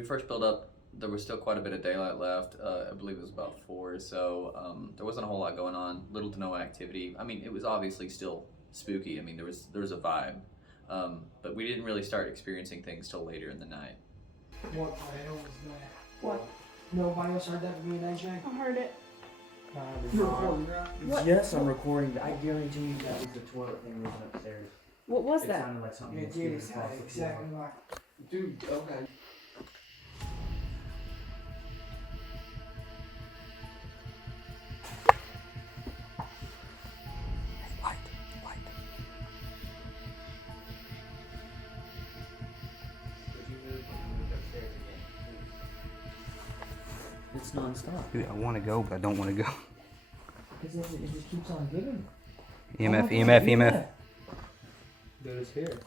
we first built up, there was still quite a bit of daylight left. I believe it was about 4, so there wasn't a whole lot going on. Little to no activity. I mean, it was obviously still spooky. I mean, there was a vibe, but we didn't really start experiencing things till later in the night. What the hell was that? What? Nobody else heard that from me and AJ? I heard it. You're recording, right? What? Yes, I'm recording. I guarantee you that was the toilet thing moving upstairs. What was It that? sounded like something It was did. moving It across sounded the exactly floor. like. Dude, okay. It's non-stop. Dude, I want to go, but I don't want to go. Because it just keeps on giving. EMF, Oh, EMF, EMF. Dude, it's here.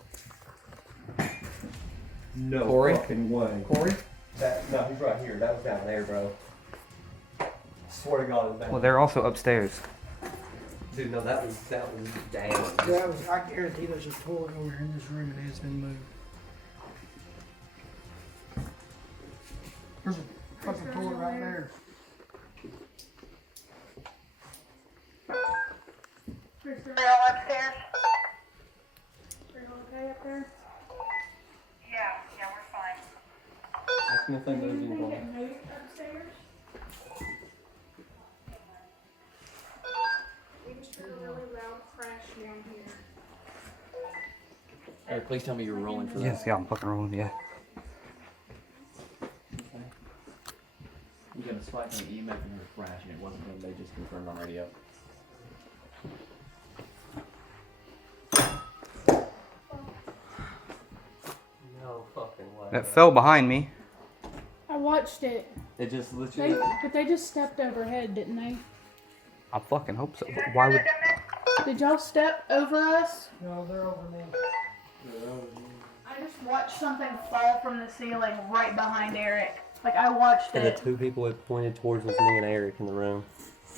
No Corey? fucking way. Corey? No, he's right here. That was down there, bro. Swear to God, it was down Well, they're also upstairs. Dude, no, that was down. That was, I guarantee there's a toilet over here in this room and it's been moved. There's a fucking toilet right there. Are you all upstairs? Are you okay up there? Yeah, we're fine. Ask me if they Did moved anything anything. get moved upstairs? We just heard a really loud crash down here. Eric, please tell me you were rolling for that. Yes, yeah, I'm fucking rolling, yeah. We got a spike on the EMF and a crash, and it wasn't them. They just confirmed on radio. No fucking way. That fell behind me. I watched it. It just literally. But they just stepped overhead, didn't they? I fucking hope so. But why would... Did y'all step over us? No, they're over me. I just watched something fall from the ceiling right behind Eric. Like, I watched And the it. two people it pointed towards was me and Eric in the room.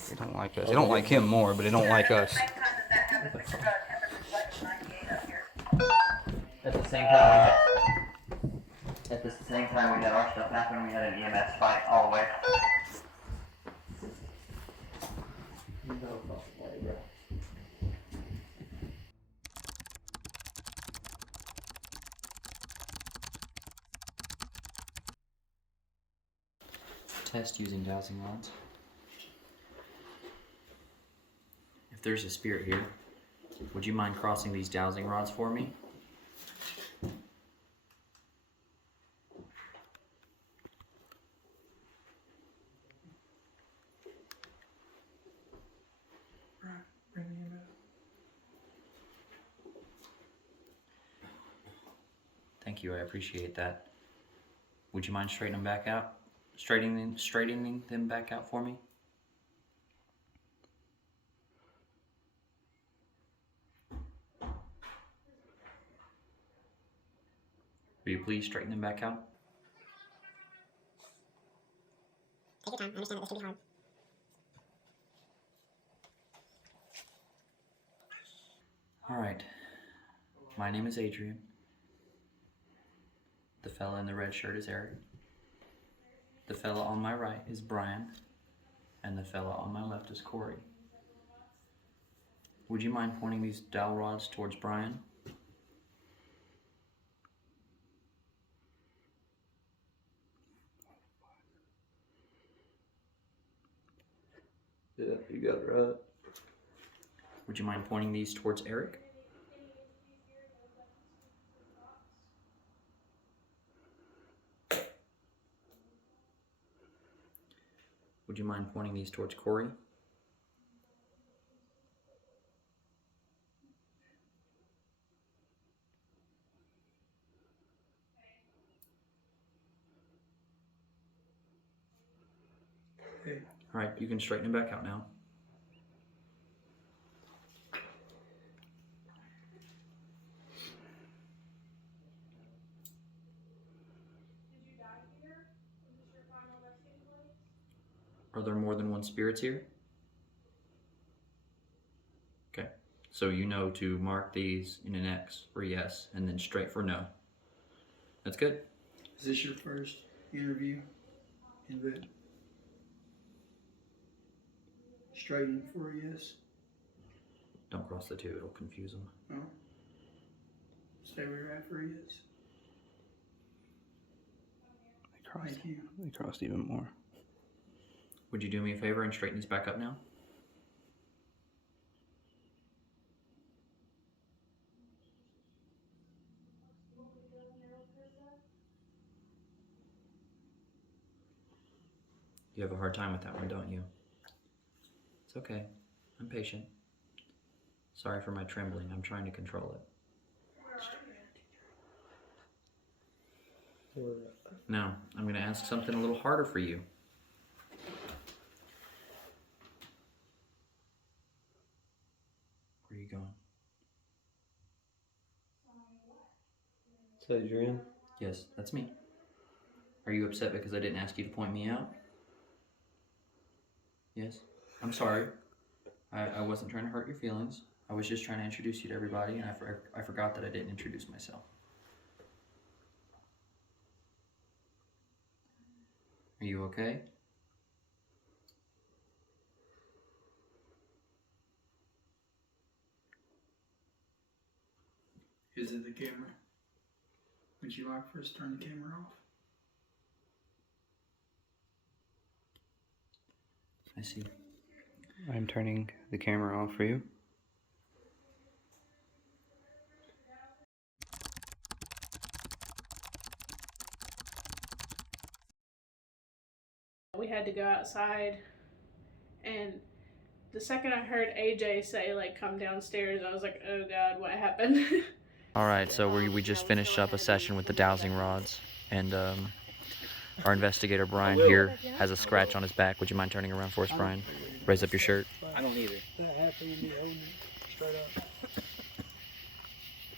They don't like us. They don't like him more, but they don't like us. At the same time we had our stuff happen, we had an EMS spike all the way. No fucking way, bro. Test using dowsing rods. If there's a spirit here, would you mind crossing these dowsing rods for me? Bring me in. Thank you, I appreciate that. Would you mind straightening them back out? Straightening them back out for me? Will you please straighten them back out? Take your time. I understand that this can be hard. Alright. My name is Adrian. The fella in the red shirt is Eric. The fella on my right is Brian. And the fella on my left is Corey. Would you mind pointing these dowel rods towards Brian? Yeah, you got it right. Would you mind pointing these towards Eric? Would you mind pointing these towards Corey? Alright, you can straighten it back out now. Are there more than one spirits here? Okay, so you know to mark these in an X for yes, and then straight for no. That's good. Is this your first interview and then straighten for a yes. Don't cross the two, it'll confuse them. No. Stay where you're at for a yes. Thank you. They crossed even more. Would you do me a favor and straighten these back up now? You have a hard time with that one, don't you? It's okay. I'm patient. Sorry for my trembling. I'm trying to control it. Now, I'm going to ask something a little harder for you. Where are you going? So Adrian? Yes, that's me. Are you upset because I didn't ask you to point me out? Yes. I'm sorry. I wasn't trying to hurt your feelings. I was just trying to introduce you to everybody, and I forgot that I didn't introduce myself. Are you okay? Is it the camera? Would you like for us to turn the camera off? I see. I'm turning the camera off for you. We had to go outside, and the second I heard AJ say, like, come downstairs, I was like, oh God, what happened? Alright, so we just finished up a session with the dowsing rods, and our investigator Brian here has a scratch on his back. Would you mind turning around for us, Brian? Raise up your shirt. I don't either. That happened to me holding it straight up.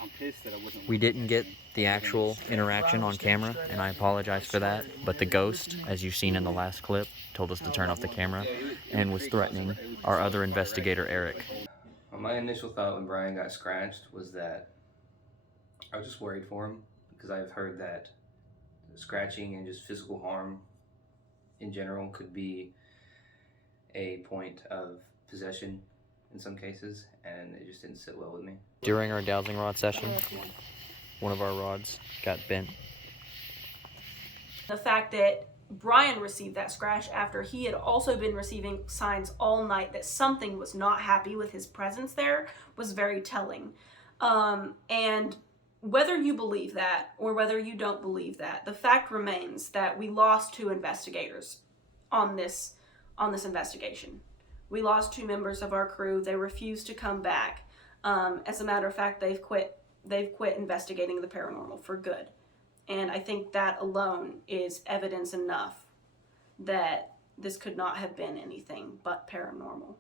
I'm pissed that I wasn't. We didn't get the actual interaction on camera, and I apologize for that, but the ghost, as you've seen in the last clip, told us to turn off the camera and was threatening our other investigator, Eric. Well, my initial thought when Brian got scratched was that I was just worried for him, because I've heard that scratching and just physical harm in general could be a point of possession in some cases, and it just didn't sit well with me. During our dowsing rod session, one of our rods got bent. The fact that Brian received that scratch after he had also been receiving signs all night that something was not happy with his presence there was very telling. And whether you believe that or whether you don't believe that, the fact remains that we lost 2 investigators on this investigation. We lost 2 members of our crew. They refused to come back. As a matter of fact, they've quit investigating the paranormal for good. And I think that alone is evidence enough that this could not have been anything but paranormal.